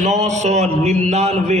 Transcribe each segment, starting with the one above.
999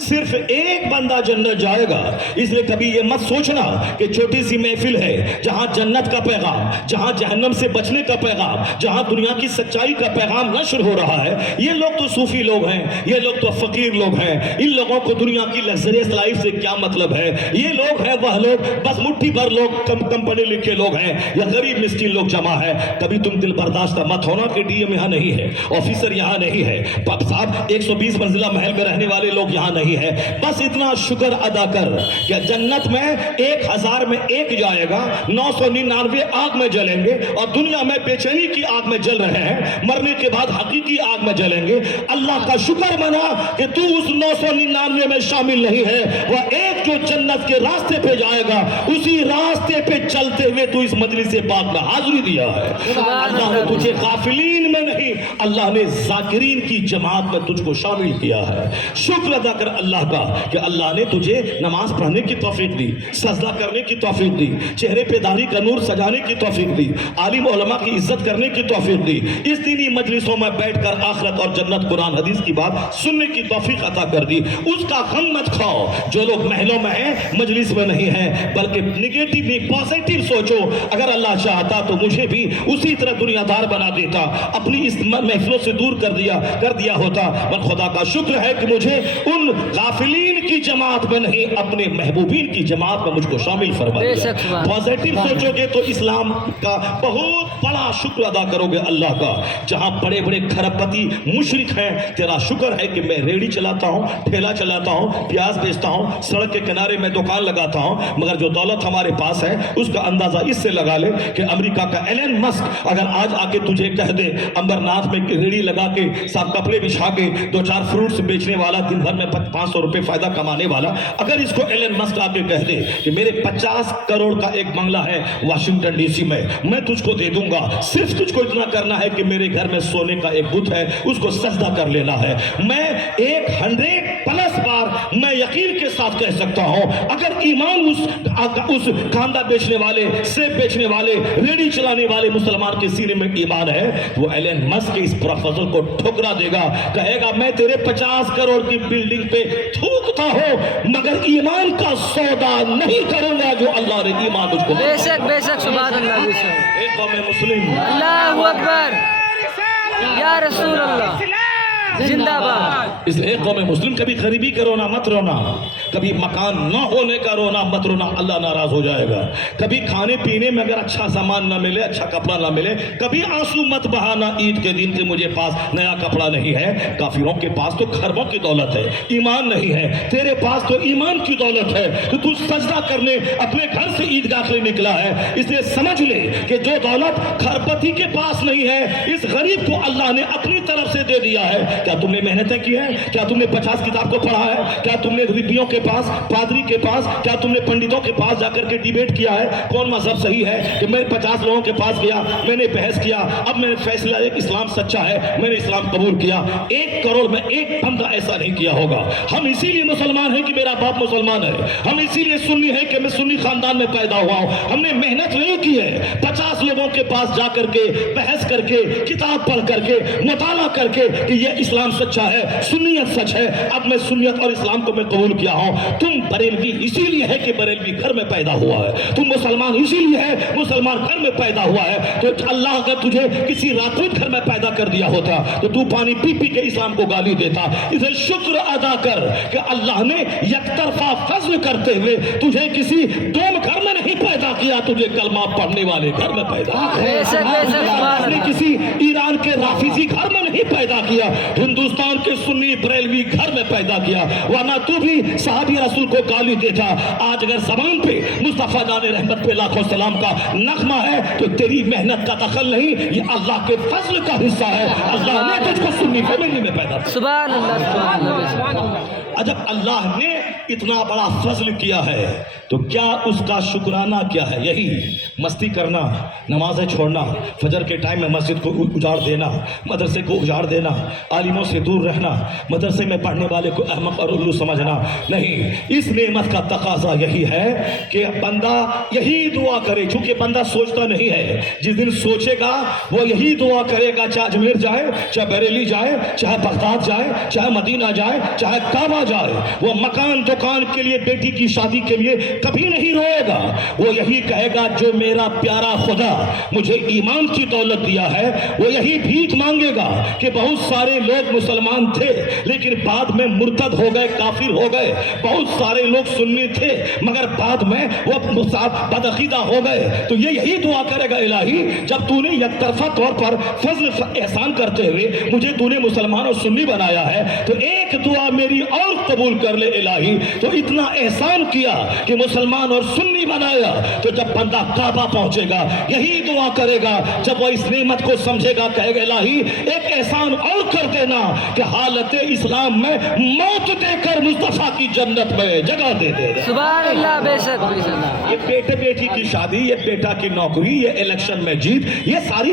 صرف ایک بندہ جنت جائے گا۔ اس لیے کبھی یہ مت سوچنا کہ چھوٹی سی محفل ہے جہاں جنت کا پیغام، جہاں جہنم سے بچنے کا پیغام، جہاں دنیا کی سچائی کا پیغام نشر ہو رہا ہے۔ یہ لوگ تو صوفی لوگ ہیں، یہ لوگ تو فقیر لوگ ہیں، ان لوگوں کو دنیا کی لگژریس لائف سے کیا مطلب ہے؟ یہ لوگ ہیں وہ لوگ بس مٹھی بھر لوگ کم پڑھے لکھے لوگ ہیں یا غریب مسکین لوگ جمع ہے۔ کبھی تم دل برداشتہ مت ہونا کہ ڈی ایم یہاں نہیں ہے، آفیسر یہاں نہیں ہے، صاحب 120 منزلہ محل میں رہنے والے لوگ یہاں نہیں ہے۔ بس اتنا شکر ادا کر کہ جنت میں 1000 میں ایک جائے گا، 999 آگ میں جلیں گے، اور دنیا میں بے چینی کی آگ میں جل رہے ہیں، مرنے کے بعد حقیقی آگ میں جلیں گے۔ اللہ کا شکر منا کہ تو اس 999 میں شامل نہیں ہے، وہ ایک جو جنت کے راستے پہ جائے گا، اسی راستے پہ چلتے ہوئے تو اس مجلس پاک میں حاضری دیا ہے۔ اللہ نے تجھے غافلین میں نہیں، اللہ نے ذاکرین کی جماعت میں تجھ کو شامل کیا ہے۔ شکر ادا کر اللہ کا کہ اللہ نے تجھے نماز پڑھنے کی توفیق دی، سجدہ کرنے کی توفیق دی، چہرے پہ داڑھی کا نور سجانے کی توفیق دی، عالم علماء کی عزت کرنے کی توفیق دی، اس دینی مجلسوں میں بیٹھ کر آخرت اور جنت قرآن حدیث کی بات سننے کی توفیق عطا کر دی۔ اس کا غم مت کھاؤ جو لوگ محلوں میں ہیں مجلس میں نہیں ہیں، بلکہ نگیٹو نہیں پازیٹیو سوچو۔ اگر اللہ چاہتا تو مجھے بھی اسی طرح دنیا دار بنا دیتا، اپنی اس محفلوں سے دور کر دیا ہوتا، پر خدا کا شکر ہے کہ مجھے ان غافلین کی جماعت میں نہیں، اپنے محبوبین کی جماعت میں مجھ کو شامل فرما دیا۔ پازیٹیو سوچو گے تو اسلام کا بہت بڑا شکر ادا کرو گے اللہ کا۔ جہاں بڑے بڑے کھرب پتی مشرک ہیں، تیرا شکر ہے کہ میں ریڑھی چلاتا ہوں، ٹھیلا چلاتا ہوں، پیاز بیچتا ہوں، سڑک کے کنارے میں دکان لگاتا ہوں، مگر جو دولت ہمارے پاس ہے اس کا اندازہ اس سے لگا لے کہ امریکہ کا ایلن مسک اگر آج آ کے تجھے کہہ دے امبرناتھ میں ریڑھی لگا کے صاحب کپڑے بچھا کے 2-4 فروٹس بیچنے والا، دن بھر میں 500 روپے فائدہ کمانے والا، اگر اس کو ایلن مسک آ کے کہہ دے کہ میرے 50 کروڑ کا ایک بنگلہ ہے واشنگٹن ڈی سی میں تجھ کو دے دوں گا، صرف تجھ کو اتنا کرنا ہے کہ میرے گھر میں سونے کا ایک بت ہے، اس کو سجدہ کر لینا ہے، میں 100+ بار میں یقین کے ساتھ کہہ سکتا ہوں اگر ایمان اس کاندھا بیچنے والے، سیب بیچنے والے، ریڑھی چلانے والے مسلمان کے سینے میں ایمان ہے، وہ ایلن مسک کے اس پروپوزل کو ٹھکرا دے گا، کہے گا میں تیرے 50 کروڑ کی بلڈنگ پہ تھوکتا ہوں مگر ایمان کا سودا نہیں کروں گا جو اللہ نے ایمان مجھ کو۔ بے شک سبحان اللہ، بے شک ایک قوم مسلم، اللہ اکبر یا رسول اللہ، زندہ باد۔ اس لیے قوم مسلم کبھی غریبی کا رونا مت رونا، کبھی مکان نہ ہونے کا رونا مت رونا، اللہ ناراض ہو جائے گا۔ کبھی کھانے پینے میں اگر اچھا سامان نہ ملے، اچھا کپڑا نہ ملے، کبھی آنسو مت بہانا عید کے دن کہ مجھے پاس نیا کپڑا نہیں ہے۔ کافروں کے پاس تو خربوں کی دولت ہے، ایمان نہیں ہے، تیرے پاس تو ایمان کی دولت ہے، تو سجدہ کرنے اپنے گھر سے عیدگاہ کے لیے نکلا ہے۔ اس لیے سمجھ لے کہ جو دولت کھرپتی کے پاس نہیں ہے، اس غریب کو اللہ نے اپنی طرف سے دے دیا ہے۔ کیا تم نے محنتیں کی ہیں؟ کیا تم نے 50 کتاب کو پڑھا ہے؟ کیا تم نے ربیوں کے پاس، پادری کے پاس، کیا تم نے پنڈتوں کے پاس جا کر کے ڈیبیٹ کیا ہے کون مذہب صحیح ہے؟ کہ میں 50 لوگوں کے پاس گیا، میں نے بحث کیا، اب میں نے فیصلہ ایک اسلام سچا ہے، میں نے اسلام قبول کیا۔ 1 کروڑ میں ایک بندہ ایسا نہیں کیا ہوگا۔ ہم اسی لیے مسلمان ہیں کہ میرا باپ مسلمان ہے، ہم اسی لیے سنی ہیں کہ میں سنی خاندان میں پیدا ہوا ہوں۔ ہم نے محنت نہیں کی ہے 50 لوگوں کے پاس جا کر کے بحث کر کے، کتاب پڑھ کر کے، مطالعہ کر کے کہ یہ اسلام سچا ہے، سنیت سچ ہے، اب میں سنیت اور اسلام کو میں قبول کیا ہوں۔ تم بریلوی اسی لیے ہے کہ بریلوی گھر میں پیدا ہوا ہے، تم مسلمان اسی لیے ہے مسلمان گھر میں پیدا ہوا ہے۔ تو اللہ اگر تجھے کسی راجپوت گھر میں پیدا کر دیا ہوتا تو تو پانی پی پی کے اسلام کو گالی دیتا۔ اسے شکر ادا کر کہ اللہ نے یک طرفہ فضل کرتے ہوئے تجھے کسی دوم گھر میں نہیں پیدا کیا، تجھے کلمہ پڑھنے والے گھر میں پیدا کیا، نے کسی ایران کے رافضی گھر میں نہیں پیدا کیا، ہندوستان کے سنی بریلوی گھر میں پیدا کیا، ورنہ تو بھی صحابی رسول کو گالی دیتا۔ آج اگر زبان پہ مصطفیٰ جان رحمت پہ لاکھوں سلام کا نغمہ ہے تو تیری محنت کا دخل نہیں، یہ اللہ کے فضل کا حصہ ہے۔ اللہ نے تجھ کو سنی فیملی میں پیدا کیا۔ سبحان اللہ، سبحان اللہ۔ جب اللہ نے اتنا بڑا فضل کیا ہے تو کیا اس کا شکرانہ کیا ہے؟ یہی مستی کرنا، نمازیں چھوڑنا، فجر کے ٹائم میں مسجد کو اجاڑ دینا، مدرسے کو اجاڑ دینا، عالموں سے دور رہنا، مدرسے میں پڑھنے والے کو احمق اور الو سمجھنا، نہیں نہیں، اس نعمت کا تقاضا یہی ہے کہ بندہ یہی دعا کرے، چونکہ بندہ سوچتا نہیں ہے، جس دن سوچے گا وہ یہی دعا کرے گا، چاہے اجمیر جائے، چاہے بریلی جائے، چاہے بغداد جائے، چاہے مدینہ جائے، چاہے کعبہ جائے، وہ مکان دکان کے لیے، بیٹی کی شادی کے لیے کبھی نہیں روئے گا، وہ یہی کہے گا جو میرا پیارا خدا مجھے ایمان کی دولت دیا ہے، وہ یہی بھیک مانگے گا کہ بہت سارے لوگ مسلمان تھے لیکن بعد میں مرتد ہو گئے، کافر ہو گئے، بہت سارے لوگ سنی تھے مگر بعد میں وہ بدعقیدہ ہو گئے، تو یہ یہی دعا کرے گا الہی جب تو نے یک طرفہ طور پر فضل احسان کرتے ہوئے مجھے تو نے مسلمان اور سنی بنایا ہے، تو ایک دعا میری اور قبول کر لے الہی، تو اتنا احسان کیا کہ مسلمان اور سنی بنایا، تو جب بندہ کعبہ پہنچے گا یہی دعا کرے گا، جب وہ اس نعمت کو سمجھے گا کہے گا الہی ایک احسان اور کر دینا کہ حالت اسلام میں موت دے کر مصطفیٰ کی جنت میں جگہ دے دے۔ سبحان اللہ، بے شک بے شک۔ یہ بیٹے بیٹی کی شادی، یہ بیٹا کی نوکری، یہ الیکشن میں جیت، یہ ساری